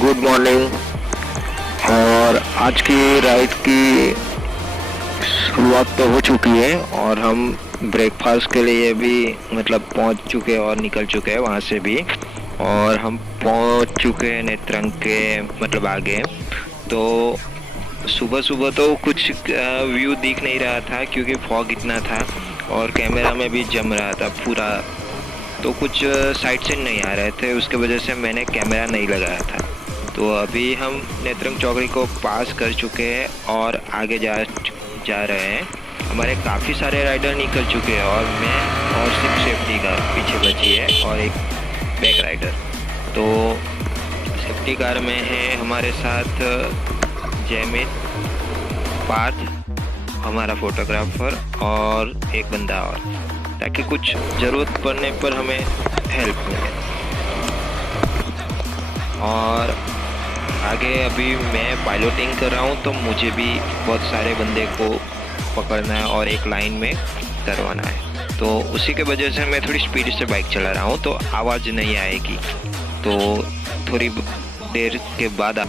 Good morning. और आज की राइड की शुरुआत तो हो चुकी है और हम ब्रेकफास्ट के लिए भी मतलब पहुंच चुके हैं और निकल चुके हैं वहां से भी। और हम पहुंच चुके हैं नेत्रंग के मतलब आगे। तो सुबह सुबह तो कुछ व्यू दिख नहीं रहा था क्योंकि फॉग इतना था और कैमरा में भी जम रहा था पूरा, तो कुछ साइड से नहीं आ रहे थे, उसके वजह से मैंने कैमरा नहीं लगाया था। तो अभी हम नेत्रंग चौकड़ी को पास कर चुके हैं और आगे जा रहे हैं। हमारे काफ़ी सारे राइडर निकल चुके हैं और मैं और सिर्फ सेफ्टी कार पीछे बची है और एक बैक राइडर। तो सेफ्टी कार में है हमारे साथ जैमित, पार्थ, हमारा फोटोग्राफर और एक बंदा और, ताकि कुछ ज़रूरत पड़ने पर हमें हेल्प मिले। और आगे अभी मैं पायलटिंग कर रहा हूँ तो मुझे भी बहुत सारे बंदे को पकड़ना है और एक लाइन में करवाना है, तो उसी के वजह से मैं थोड़ी स्पीड से बाइक चला रहा हूँ, तो आवाज़ नहीं आएगी। तो थोड़ी देर के बाद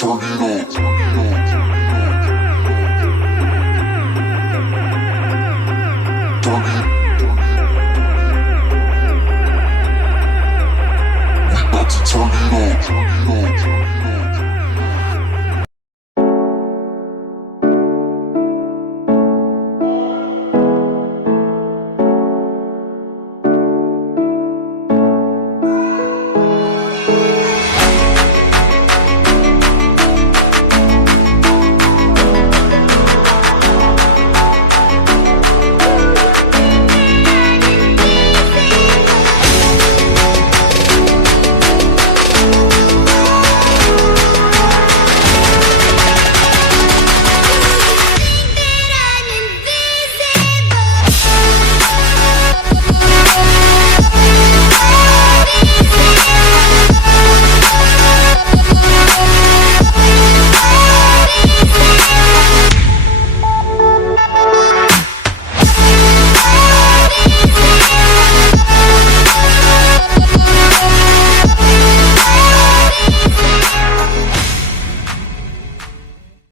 turn it up.